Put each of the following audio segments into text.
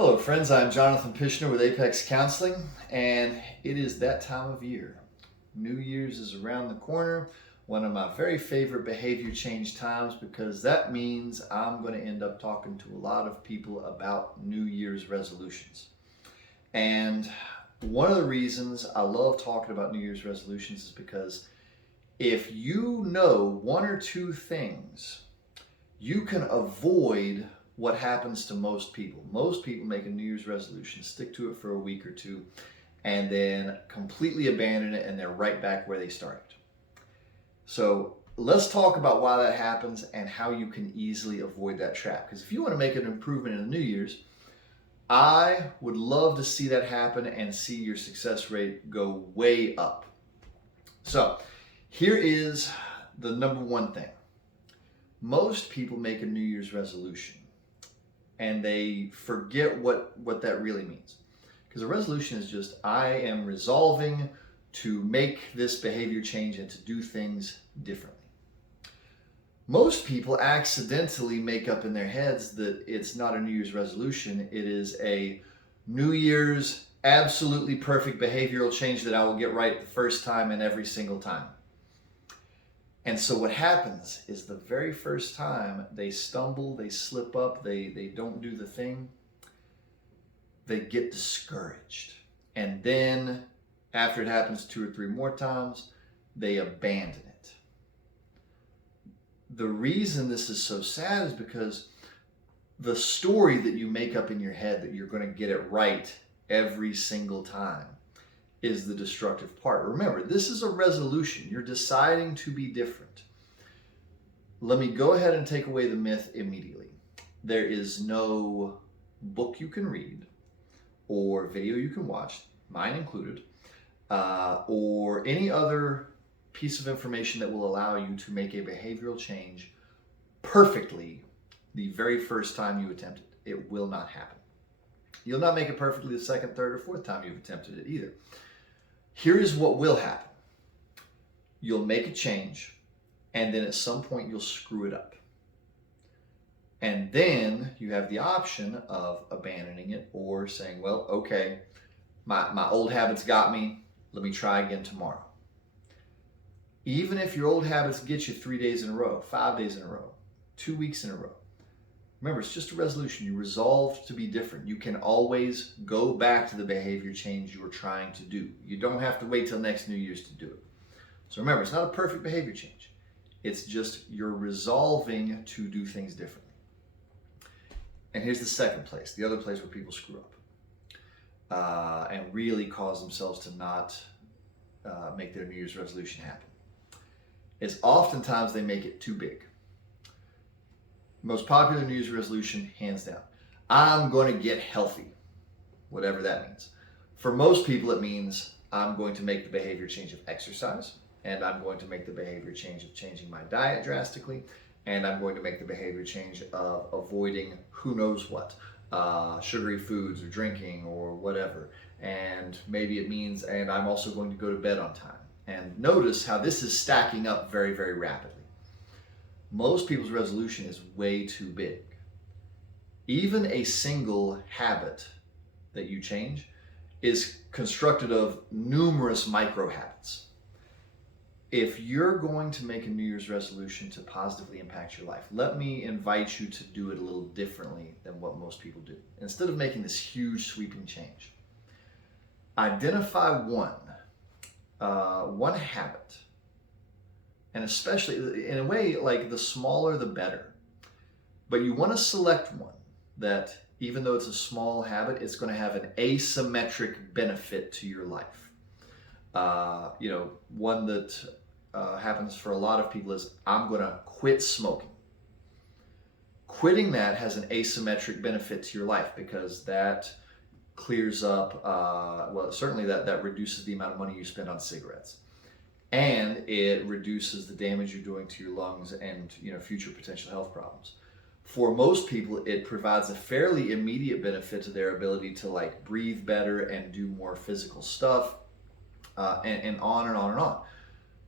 Hello, friends. I'm Jonathan Pishner with Apex Counseling, and it is that time of year. New Year's is around the corner, one of my very favorite behavior change times because that means I'm going to end up talking to a lot of people about New Year's resolutions. And one of the reasons I love talking about New Year's resolutions is because if you know one or two things, you can avoid what happens to most people. Most people make a New Year's resolution, stick to it for a week or two, and then completely abandon it, and they're right back where they started. So let's talk about why that happens and how you can easily avoid that trap. Because if you want to make an improvement in the New Year's, I would love to see that happen and see your success rate go way up. So here is the number one thing. Most people make a New Year's resolution and they forget what that really means. Because a resolution is just, I am resolving to make this behavior change and to do things differently. Most people accidentally make up in their heads that it's not a New Year's resolution, it is a New Year's absolutely perfect behavioral change that I will get right the first time and every single time. And so what happens is the very first time they stumble, they slip up, they don't do the thing, they get discouraged. And then after it happens 2 or 3 more times, they abandon it. The reason this is so sad is because the story that you make up in your head that you're going to get it right every single time is the destructive part. Remember, this is a resolution. You're deciding to be different. Let me go ahead and take away the myth immediately. There is no book you can read or video you can watch, mine included, or any other piece of information that will allow you to make a behavioral change perfectly the very first time you attempt it. It will not happen. You'll not make it perfectly the second, third, or fourth time you've attempted it either. Here is what will happen. You'll make a change, and then at some point you'll screw it up. And then you have the option of abandoning it or saying, well, okay, my old habits got me. Let me try again tomorrow. Even if your old habits get you 3 days in a row, 5 days in a row, 2 weeks in a row, remember, it's just a resolution. You resolved to be different. You can always go back to the behavior change you were trying to do. You don't have to wait till next New Year's to do it. So remember, it's not a perfect behavior change. It's just you're resolving to do things differently. And here's the second place, the other place where people screw up and really cause themselves to not make their New Year's resolution happen. Is oftentimes they make it too big. Most popular New Year's resolution, hands down, I'm going to get healthy, whatever that means. For most people, it means I'm going to make the behavior change of exercise, and I'm going to make the behavior change of changing my diet drastically, and I'm going to make the behavior change of avoiding who knows what, sugary foods or drinking or whatever. And maybe it means, and I'm also going to go to bed on time. And notice how this is stacking up very, very rapidly. Most people's resolution is way too big. Even a single habit that you change is constructed of numerous micro habits. If you're going to make a New Year's resolution to positively impact your life, let me invite you to do it a little differently than what most people do. Instead of making this huge sweeping change, identify one habit. And especially, in a way, like the smaller the better. But you want to select one that, even though it's a small habit, it's going to have an asymmetric benefit to your life. One that happens for a lot of people is, I'm going to quit smoking. Quitting that has an asymmetric benefit to your life because that clears up, certainly that reduces the amount of money you spend on cigarettes. And it reduces the damage you're doing to your lungs and future potential health problems. For most people, it provides a fairly immediate benefit to their ability to breathe better and do more physical stuff, and on and on and on.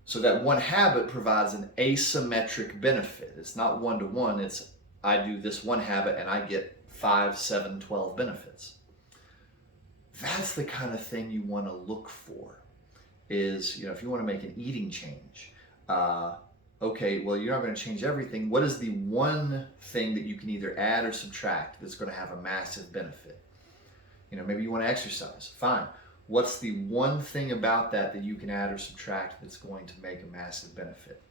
So that one habit provides an asymmetric benefit. It's not one-to-one. It's I do this one habit and I get 5, 7, 12 benefits. That's the kind of thing you want to look for. Is, if you want to make an eating change, okay, well, you're not going to change everything. What is the one thing that you can either add or subtract that's going to have a massive benefit? Maybe you want to exercise. Fine. What's the one thing about that you can add or subtract that's going to make a massive benefit?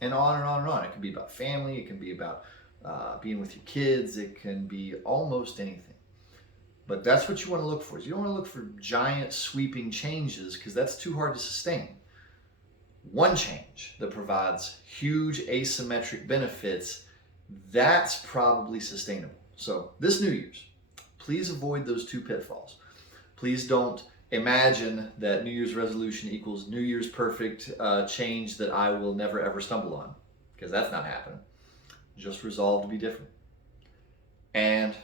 And on and on and on. It can be about family. It can be about being with your kids. It can be almost anything. But that's what you want to look for. You don't want to look for giant sweeping changes because that's too hard to sustain. One change that provides huge asymmetric benefits, that's probably sustainable. So this New Year's, please avoid those two pitfalls. Please don't imagine that New Year's resolution equals New Year's perfect change that I will never ever stumble on, because that's not happening. Just resolve to be different. And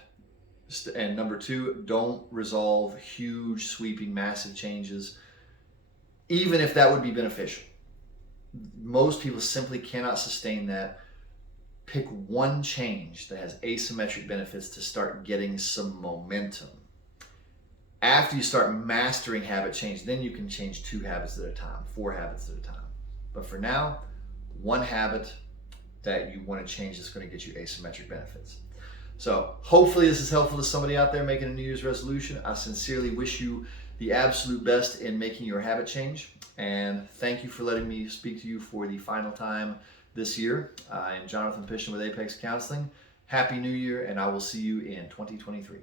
number two, don't resolve huge, sweeping, massive changes, even if that would be beneficial. Most people simply cannot sustain that. Pick one change that has asymmetric benefits to start getting some momentum. After you start mastering habit change, then you can change 2 habits at a time, 4 habits at a time. But for now, one habit that you want to change that's going to get you asymmetric benefits. So hopefully this is helpful to somebody out there making a New Year's resolution. I sincerely wish you the absolute best in making your habit change. And thank you for letting me speak to you for the final time this year. I'm Jonathan Pishon with Apex Counseling. Happy New Year, and I will see you in 2023.